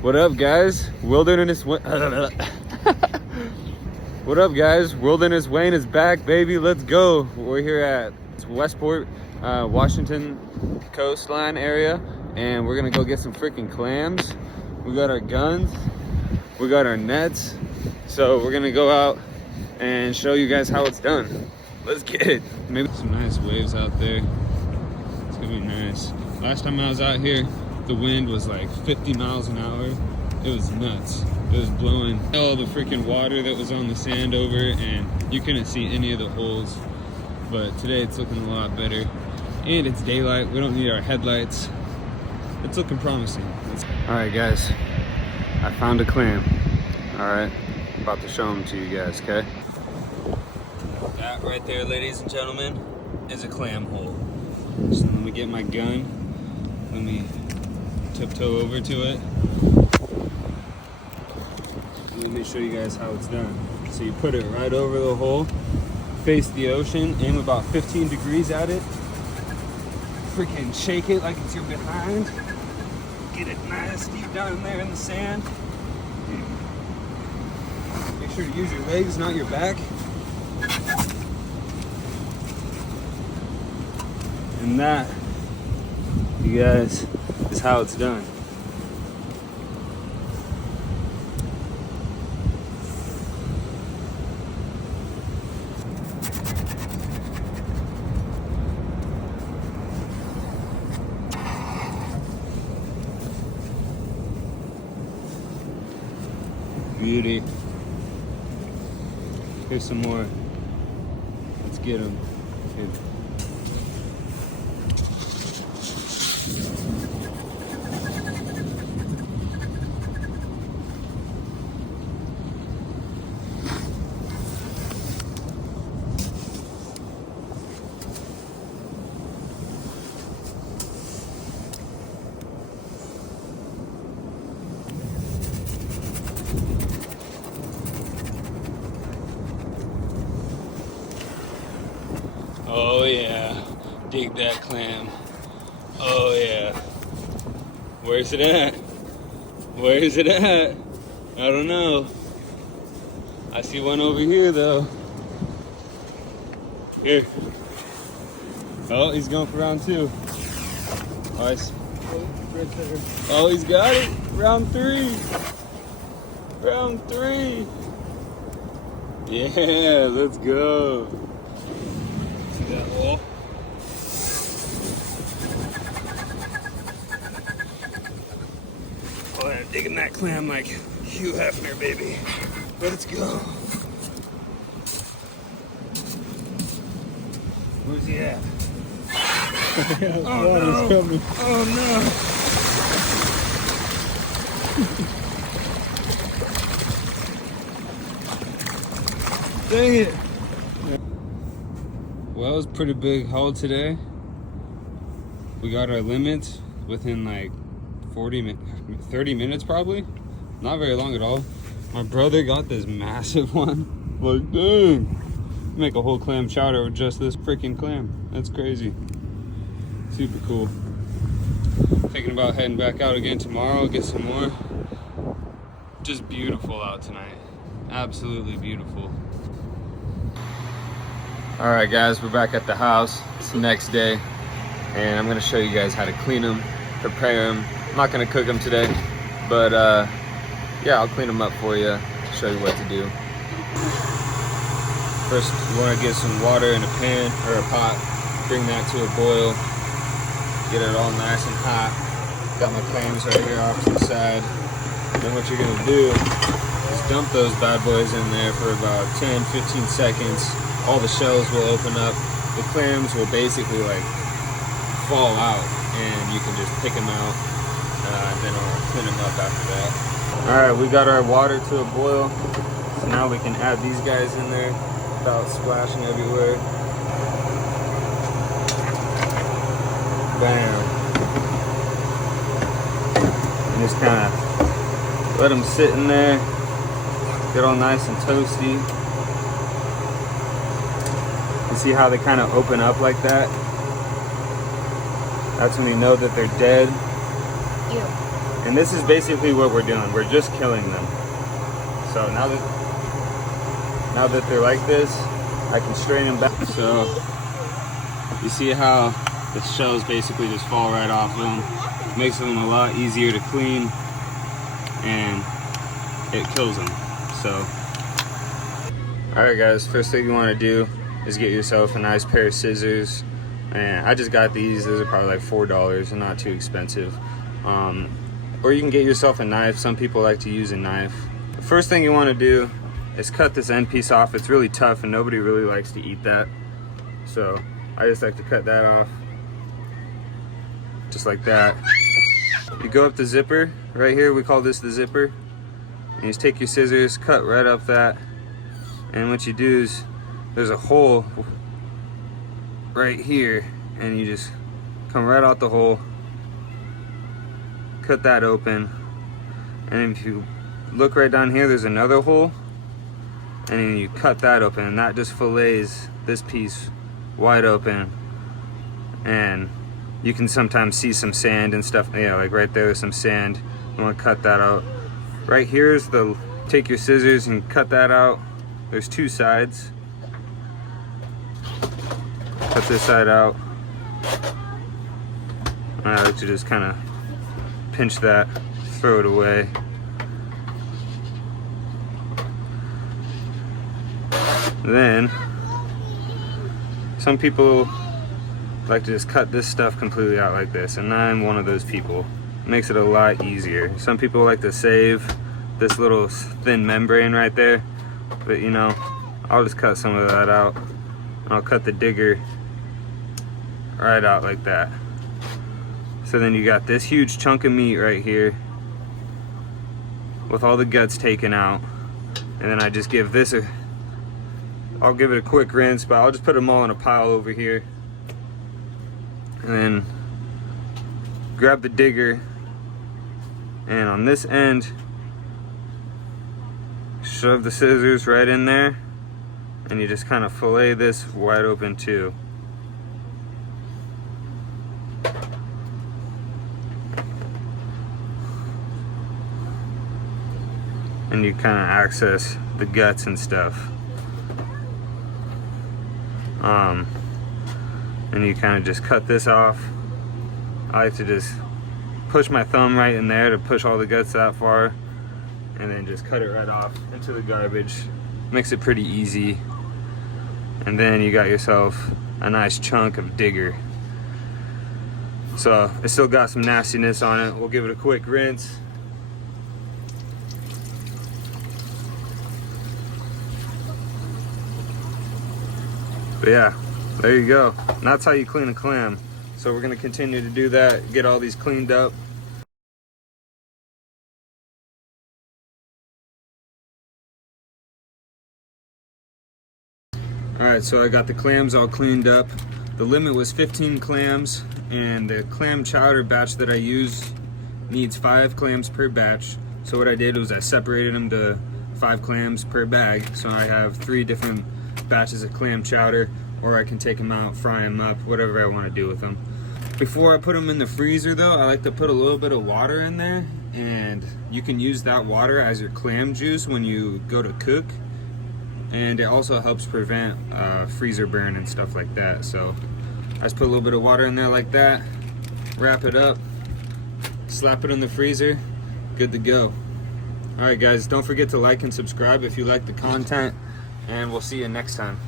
What up, guys? Wilderness What up, guys? Wilderness Wayne is back, baby. Let's go. We're here at Westport, Washington coastline area, and we're gonna go get some freaking clams. We got our guns, we got our nets, so we're gonna go out and show you guys how it's done. Let's get it. Maybe some nice waves out there. It's gonna be nice. Last time I was out here, the wind was like 50 miles an hour. It was nuts. It was blowing all the freaking water that was on the sand over, and you couldn't see any of the holes. But today it's looking a lot better. And it's daylight. We don't need our headlights. It's looking promising. All right, guys. I found a clam. All right. About to show them to you guys, okay? That right there, ladies and gentlemen, is a clam hole. So let me get my gun. Let me tiptoe over to it. Let me show you guys how it's done. So you put it right over the hole, face the ocean, aim about 15 degrees at it, freaking shake it like it's your behind, get it nice deep down there in the sand. Make sure to use your legs, not your back. And that, you guys, is how it's done. Beauty. Here's some more. Let's get them. Here. Oh yeah, dig that clam. Oh yeah. Where's it at? Where is it at? I don't know. I see one over here though. Here. Oh, he's going for round two. Nice. Right there. Oh, he's got it. Round three. Round three. Yeah, let's go. That hole. Oh, I'm digging that clam like Hugh Hefner, baby. Let's go. Where's he at? Oh no! Oh no! Dang it! Well, it was a pretty big haul today. We got our limits within like 30 minutes probably. Not very long at all. My brother got this massive one. Like, dang. Make a whole clam chowder with just this freaking clam. That's crazy. Super cool. Thinking about heading back out again tomorrow, get some more. Just beautiful out tonight. Absolutely beautiful. All right, guys, we're back at the house. It's the next day, and I'm gonna show you guys how to clean them, prepare them. I'm not gonna cook them today, but yeah, I'll clean them up for you, show you what to do. First, you wanna get some water in a pan or a pot, bring that to a boil, get it all nice and hot. Got my clams right here off to the side. Then what you're gonna do is dump those bad boys in there for about 10-15 seconds. All the shells will open up. The clams will basically like fall out, and you can just pick them out, and then I'll clean them up after that. All right, we got our water to a boil, so now we can add these guys in there without splashing everywhere. Bam. And just kind of let them sit in there, get all nice and toasty. See how they kind of open up like that? That's when you know that they're dead. Ew. And this is basically what we're doing. We're just killing them. So now that they're like this, I can straighten them back. So you see how the shells basically just fall right off of them. Makes them a lot easier to clean, and it kills them. So, all right guys, first thing you want to do is get yourself a nice pair of scissors. And I just got these. Those are probably like $4 and not too expensive. Or you can get yourself a knife. Some people like to use a knife. The first thing you want to do is cut this end piece off. It's really tough and nobody really likes to eat that. So I just like to cut that off. Just like that. You go up the zipper. Right here, we call this the zipper. And you just take your scissors, cut right up that. And what you do is, there's a hole right here. And you just come right out the hole. Cut that open. And if you look right down here, there's another hole. And then you cut that open, and that just fillets this piece wide open. And you can sometimes see some sand and stuff. Yeah, like right there, there's some sand. You want to cut that out. Right here is the, take your scissors and cut that out. There's two sides. Cut this side out. And I like to just kind of pinch that, throw it away. Then, some people like to just cut this stuff completely out like this, and I'm one of those people. It makes it a lot easier. Some people like to save this little thin membrane right there, but you know, I'll just cut some of that out. And I'll cut the digger right out like that. So then you got this huge chunk of meat right here with all the guts taken out, and then I just give this a, I'll give it a quick rinse, but I'll just put them all in a pile over here. And then grab the digger, and on this end, shove the scissors right in there, and you just kind of fillet this wide open too. And you kind of access the guts and stuff. And you kind of just cut this off. I like to just push my thumb right in there to push all the guts that far, and then just cut it right off into the garbage. Makes it pretty easy. And then you got yourself a nice chunk of digger. So it still got some nastiness on it. We'll give it a quick rinse. But yeah, there you go. And that's how you clean a clam. So we're gonna continue to do that, get all these cleaned up. All right, so I got the clams all cleaned up. The limit was 15 clams, and the clam chowder batch that I use needs 5 clams per batch. So what I did was I separated them to 5 clams per bag. So I have 3 different batches of clam chowder, or I can take them out, fry them up, whatever I want to do with them. Before I put them in the freezer though, I like to put a little bit of water in there, and you can use that water as your clam juice when you go to cook. And it also helps prevent freezer burn and stuff like that. So I just put a little bit of water in there like that, wrap it up, slap it in the freezer, good to go. All right guys, don't forget to like and subscribe if you like the content, and we'll see you next time.